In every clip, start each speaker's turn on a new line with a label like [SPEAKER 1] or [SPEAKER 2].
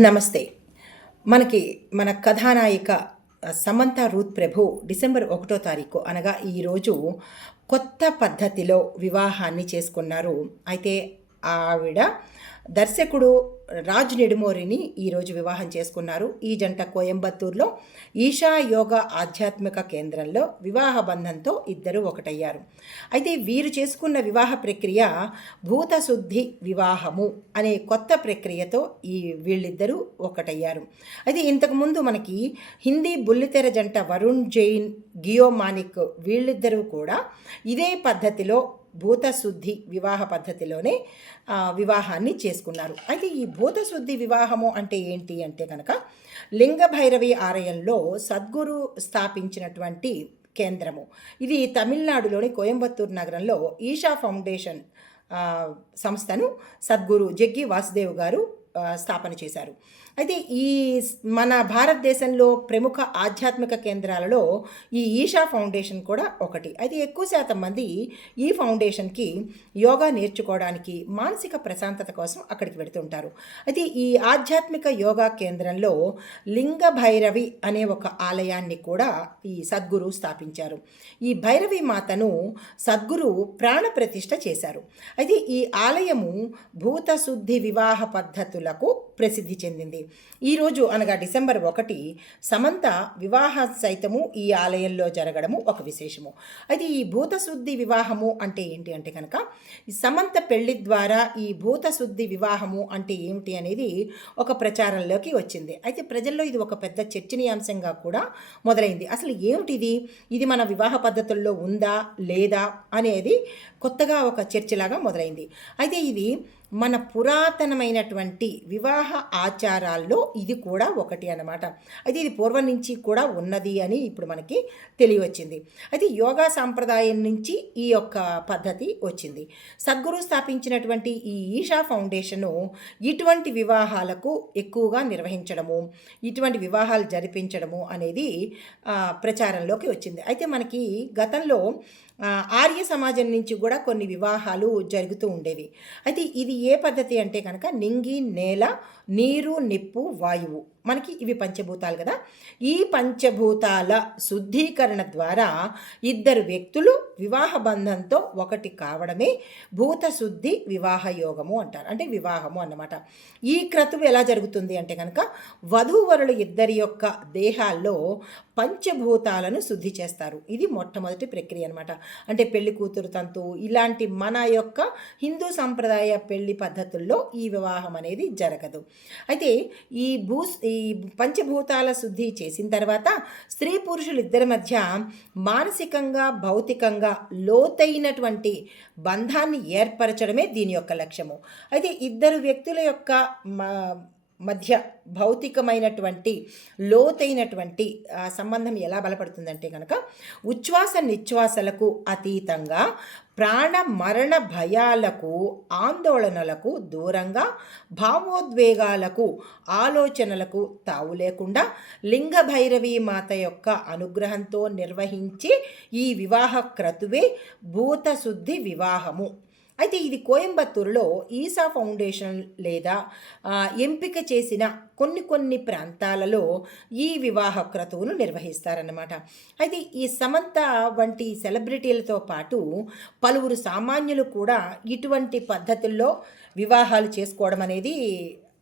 [SPEAKER 1] నమస్తే. మనకి మన కథానాయిక సమంత రూత్ ప్రభు డిసెంబర్ ఒకటో తారీఖు అనగా ఈరోజు కొత్త పద్ధతిలో వివాహాన్ని చేసుకున్నారు. అయితే ఆవిడ దర్శకుడు రాజ్ నెడుమోరిని ఈరోజు వివాహం చేసుకున్నారు. ఈ జంట కోయంబత్తూరులో ఈషా యోగ ఆధ్యాత్మిక కేంద్రంలో వివాహ బంధంతో ఇద్దరు ఒకటయ్యారు. అయితే వీరు చేసుకున్న వివాహ ప్రక్రియ భూత శుద్ధి వివాహము అనే కొత్త ప్రక్రియతో ఈ వీళ్ళిద్దరూ ఒకటయ్యారు. అయితే ఇంతకుముందు మనకి హిందీ బుల్లితెర జంట వరుణ్ జైన్ గియో మానిక్ వీళ్ళిద్దరూ కూడా ఇదే పద్ధతిలో భూతశుద్ధి వివాహ పద్ధతిలోనే వివాహాన్ని చేసుకున్నారు. అయితే ఈ భూతశుద్ధి వివాహము అంటే ఏంటి అంటే కనుక లింగభైరవి ఆలయంలో సద్గురు స్థాపించినటువంటి కేంద్రము. ఇది తమిళనాడులోని కోయంబత్తూరు నగరంలో ఈషా ఫౌండేషన్ సంస్థను సద్గురు జగ్గి వాసుదేవ్ గారు స్థాపన చేశారు. అయితే ఈ మన భారతదేశంలో ప్రముఖ ఆధ్యాత్మిక కేంద్రాలలో ఈ ఈషా ఫౌండేషన్ కూడా ఒకటి. అయితే ఎక్కువ శాతం మంది ఈ ఫౌండేషన్కి యోగా నేర్చుకోవడానికి మానసిక ప్రశాంతత కోసం అక్కడికి వెడుతుంటారు అయితే ఈ ఆధ్యాత్మిక యోగా కేంద్రంలో లింగ భైరవి అనే ఒక ఆలయాన్ని కూడా ఈ సద్గురు స్థాపించారు. ఈ భైరవి మాతను సద్గురు ప్రాణప్రతిష్ఠ చేశారు. అయితే ఈ ఆలయము భూత శుద్ధి వివాహ పద్ధతులకు ప్రసిద్ధి చెందింది. ఈరోజు అనగా డిసెంబర్ ఒకటి సమంత వివాహ సైతము ఈ ఆలయంలో జరగడము ఒక విశేషము. అయితే ఈ భూత శుద్ధి వివాహము అంటే ఏంటి అంటే కనుక సమంత పెళ్ళి ద్వారా ఈ భూత శుద్ధి వివాహము అంటే ఏమిటి అనేది ఒక ప్రచారంలోకి వచ్చింది. అయితే ప్రజల్లో ఇది ఒక పెద్ద చర్చనీయాంశంగా కూడా మొదలైంది. అసలు ఏమిటిది? ఇది మన వివాహ పద్ధతుల్లో ఉందా లేదా అనేది కొత్తగా ఒక చర్చలాగా మొదలైంది. అయితే ఇది మన పురాతనమైనటువంటి వివాహ ఆచారాల్లో ఇది కూడా ఒకటి అన్నమాట. అయితే ఇది పూర్వం నుంచి కూడా ఉన్నది అని ఇప్పుడు మనకి తెలియవచ్చింది అయితే యోగా సాంప్రదాయం నుంచి ఈ యొక్క పద్ధతి వచ్చింది. సద్గురు స్థాపించినటువంటి ఈ ఈషా ఫౌండేషను ఇటువంటి వివాహాలకు ఎక్కువగా నిర్వహించడము ఇటువంటి వివాహాలు జరిపించడము అనేది ప్రచారంలోకి వచ్చింది. అయితే మనకి గతంలో ఆర్య సమాజం నుంచి కూడా కొన్ని వివాహాలు జరుగుతూ ఉండేవి. అయితే ఇది ఏ పద్ధతి అంటే కనుక నింగి నేల నీరు నిప్పు వాయువు. మనకి ఇవి పంచభూతాలు కదా. ఈ పంచభూతాల శుద్ధీకరణ ద్వారా ఇద్దరు వ్యక్తులు వివాహ బంధంతో ఒకటి కావడమే భూత శుద్ధి వివాహ యోగము అంటారు. అంటే వివాహము అన్నమాట. ఈ క్రతువు ఎలా జరుగుతుంది అంటే కనుక వధూవరులు ఇద్దరి యొక్క దేహాల్లో పంచభూతాలను శుద్ధి చేస్తారు. ఇది మొట్టమొదటి ప్రక్రియ అనమాట అంటే పెళ్ళి కూతురు తంతు ఇలాంటి మన యొక్క హిందూ సంప్రదాయ పెళ్ళి పద్ధతుల్లో ఈ వివాహం అనేది జరగదు. అయితే ఈ భూ ఈ పంచభూతాల శుద్ధి చేసిన తర్వాత స్త్రీ పురుషులు ఇద్దరి మధ్య మానసికంగా భౌతికంగా లోతైనటువంటి బంధాన్ని ఏర్పరచడమే దీని యొక్క లక్ష్యము. అయితే ఇద్దరు వ్యక్తుల యొక్క మా మధ్య భౌతికమైనటువంటి లోతైనటువంటి సంబంధం ఎలా బలపడుతుందంటే కనుక ఉచ్ఛ్వాస నిశ్వాసలకు అతీతంగా ప్రాణ మరణ భయాలకు ఆందోళనలకు దూరంగా భావోద్వేగాలకు ఆలోచనలకు తావు లేకుండా లింగ భైరవీ మాత యొక్క అనుగ్రహంతో నిర్వహించి ఈ వివాహ క్రతువే భూతశుద్ధి వివాహము. అయితే ఇది కోయంబత్తూరులో ఈసా ఫౌండేషన్ లేదా ఎంపిక చేసిన కొన్ని కొన్ని ప్రాంతాలలో ఈ వివాహ క్రతువును నిర్వహిస్తారన్నమాట. అయితే ఈ సమంత వంటి సెలబ్రిటీలతో పాటు పలువురు సామాన్యులు కూడా ఇటువంటి పద్ధతుల్లో వివాహాలు చేసుకోవడం అనేది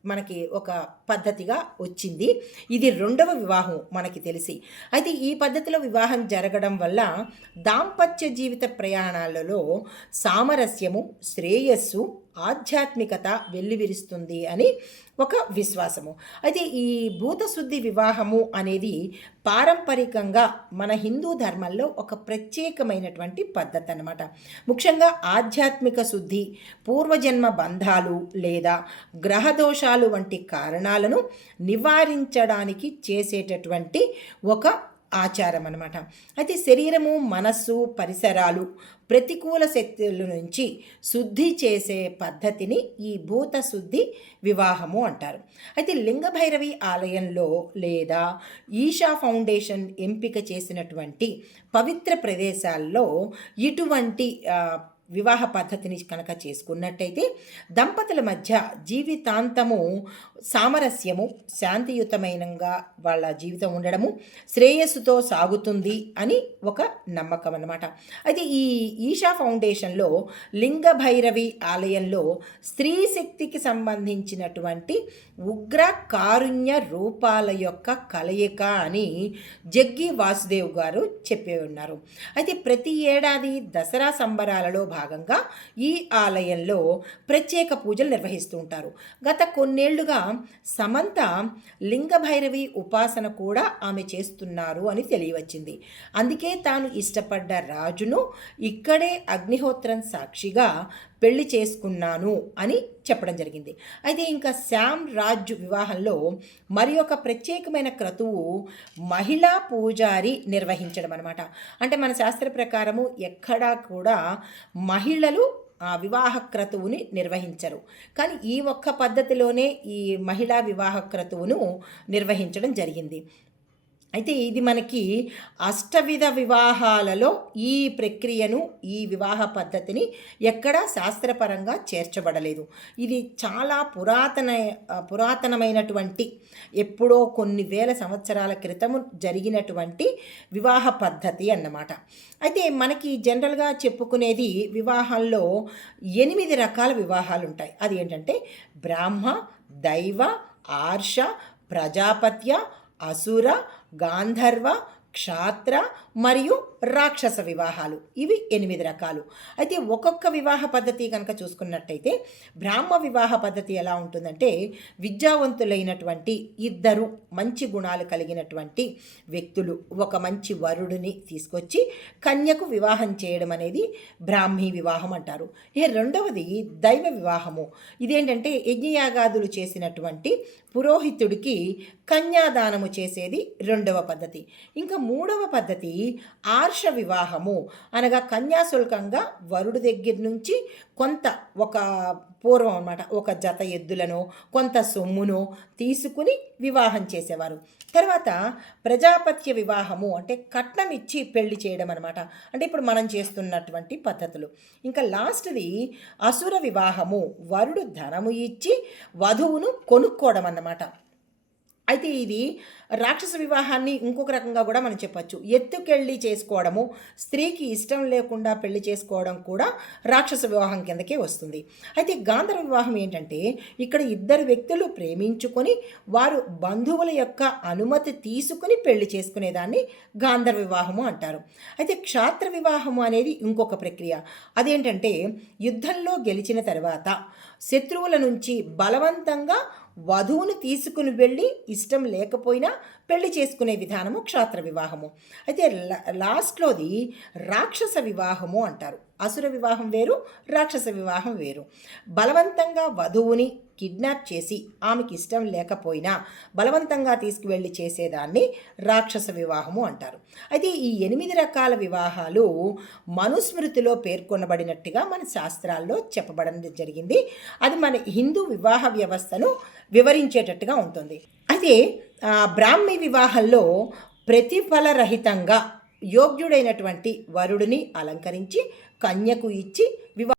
[SPEAKER 1] మనకి ఒక పద్ధతిగా వచ్చింది. ఇది రెండవ వివాహం మనకి తెలిసి. అయితే ఈ పద్ధతిలో వివాహం జరగడం వల్ల దాంపత్య జీవిత ప్రయాణాలలో సామరస్యము శ్రేయస్సు ఆధ్యాత్మికత వెల్లివిరుస్తుంది అని ఒక విశ్వాసము. అయితే ఈ భూతశుద్ధి వివాహము అనేది పారంపరికంగా మన హిందూ ధర్మంలో ఒక ప్రత్యేకమైనటువంటి పద్ధతి అన్నమాట. ముఖ్యంగా ఆధ్యాత్మిక శుద్ధి పూర్వజన్మ బంధాలు లేదా గ్రహదోషాలు వంటి కారణాలను నివారించడానికి చేసేటటువంటి ఒక ఆచారం అనమాట అయితే శరీరము మనస్సు పరిసరాలు ప్రతికూల శక్తుల నుంచి శుద్ధి చేసే పద్ధతిని ఈ భూత శుద్ధి వివాహము అంటారు. అయితే లింగభైరవి ఆలయంలో లేదా ఈషా ఫౌండేషన్ ఎంపిక చేసినటువంటి పవిత్ర ప్రదేశాల్లో ఇటువంటి వివాహ పద్ధతిని కనుక చేసుకున్నట్టయితే దంపతుల మధ్య జీవితాంతము సామరస్యము శాంతియుతమైనగా వాళ్ళ జీవితం ఉండడము శ్రేయస్సుతో సాగుతుంది అని ఒక నమ్మకం అనమాట అయితే ఈ ఈషా ఫౌండేషన్లో లింగ భైరవి ఆలయంలో స్త్రీ శక్తికి సంబంధించినటువంటి ఉగ్ర కారుణ్య రూపాల యొక్క కలయిక అని జగ్గి వాసుదేవ్ గారు చెప్పి ఉన్నారు. అయితే ప్రతి ఏడాది దసరా సంబరాలలో భాగంగా ఈ ఆలయంలో ప్రత్యేక పూజలు నిర్వహిస్తూ ఉంటారు. గత కొన్నేళ్ళుగా సమంత లింగభైరవి ఉపాసన కూడా ఆమె చేస్తున్నారు అని తెలియవచ్చింది. అందుకే తాను ఇష్టపడ్డ రాజును ఇక్కడే అగ్నిహోత్రం సాక్షిగా పెళ్ళి చేసుకున్నాను అని చెప్పడం జరిగింది. అయితే ఇంకా శ్యామ్ రాజ్ వివాహంలో మరి ఒక ప్రత్యేకమైన క్రతువు మహిళా పూజారి నిర్వహించడం అనమాట అంటే మన శాస్త్ర ప్రకారము ఎక్కడా కూడా మహిళలు వివాహ క్రతువుని నిర్వహించరు. కానీ ఈ ఒక్క పద్ధతిలోనే ఈ మహిళా వివాహ క్రతువును నిర్వహించడం జరిగింది. అయితే ఇది మనకి అష్టవిధ వివాహాలలో ఈ ప్రక్రియను ఈ వివాహ పద్ధతిని ఎక్కడా శాస్త్రపరంగా చేర్చబడలేదు. ఇది చాలా పురాతన పురాతనమైనటువంటి ఎప్పుడో కొన్ని వేల సంవత్సరాల క్రితము జరిగినటువంటి వివాహ పద్ధతి అన్నమాట. అయితే మనకి జనరల్గా చెప్పుకునేది వివాహాల్లో ఎనిమిది రకాల వివాహాలు ఉంటాయి. అది ఏంటంటే బ్రాహ్మ దైవ ఆర్ష ప్రజాపత్య అసుర గాంధర్వ క్షాత్ర మరియు రాక్షస వివాహాలు. ఇవి ఎనిమిది రకాలు. అయితే ఒక్కొక్క వివాహ పద్ధతి కనుక చూసుకున్నట్టయితే బ్రాహ్మ వివాహ పద్ధతి ఎలా ఉంటుందంటే విద్యావంతులైనటువంటి ఇద్దరు మంచి గుణాలు కలిగినటువంటి వ్యక్తులు ఒక మంచి వరుడిని తీసుకొచ్చి కన్యకు వివాహం చేయడం అనేది బ్రాహ్మీ వివాహం అంటారు. ఈ రెండవది దైవ వివాహము. ఇదేంటంటే యజ్ఞయాగాదులు చేసినటువంటి పురోహితుడికి కన్యాదానము చేసేది రెండవ పద్ధతి. ఇంకా మూడవ పద్ధతి హర్ష వివాహము అనగా కన్యాశుల్కంగా వరుడు దగ్గర నుంచి కొంత ఒక పూర్వం అనమాట ఒక జత ఎద్దులను కొంత సొమ్మును తీసుకుని వివాహం చేసేవారు. తర్వాత ప్రజాపత్య వివాహము అంటే కట్నం ఇచ్చి పెళ్ళి చేయడం అనమాట అంటే ఇప్పుడు మనం చేస్తున్నటువంటి పద్ధతులు. ఇంకా లాస్ట్ది అసుర వివాహము వరుడు ధనము ఇచ్చి వధువును కొనుక్కోవడం అన్నమాట. అయితే ఇది రాక్షస వివాహాన్ని ఇంకొక రకంగా కూడా మనం చెప్పచ్చు. ఎత్తుకెళ్ళి చేసుకోవడము స్త్రీకి ఇష్టం లేకుండా పెళ్ళి చేసుకోవడం కూడా రాక్షస వివాహం కిందకే వస్తుంది. అయితే గాంధర్వ వివాహం ఏంటంటే ఇక్కడ ఇద్దరు వ్యక్తులు ప్రేమించుకొని వారు బంధువుల యొక్క అనుమతి తీసుకుని పెళ్ళి చేసుకునేదాన్ని గాంధర్వ వివాహము అంటారు. అయితే క్షాత్ర వివాహము అనేది ఇంకొక ప్రక్రియ. అదేంటంటే యుద్ధంలో గెలిచిన తర్వాత శత్రువుల నుంచి బలవంతంగా వధువును తీసుకుని వెళ్ళి ఇష్టం లేకపోయినా పెళ్ళి చేసుకునే విధానము క్షాత్ర వివాహము. అయితే లాస్ట్లోది రాక్షస వివాహము అంటారు. అసుర వివాహం వేరు రాక్షస వివాహం వేరు. బలవంతంగా వధువుని కిడ్నాప్ చేసి ఆమెకి ఇష్టం లేకపోయినా బలవంతంగా తీసుకువెళ్ళి చేసేదాన్ని రాక్షస వివాహము అంటారు. అయితే ఈ ఎనిమిది రకాల వివాహాలు మనుస్మృతిలో పేర్కొనబడినట్టుగా మన శాస్త్రాల్లో చెప్పబడడం జరిగింది. అది మన హిందూ వివాహ వ్యవస్థను వివరించేటట్టుగా ఉంటుంది. అయితే బ్రాహ్మీ వివాహంలో ప్రతిఫలరహితంగా యోగ్యుడైనటువంటి వరుడిని అలంకరించి కన్యకు ఇచ్చి వివాహ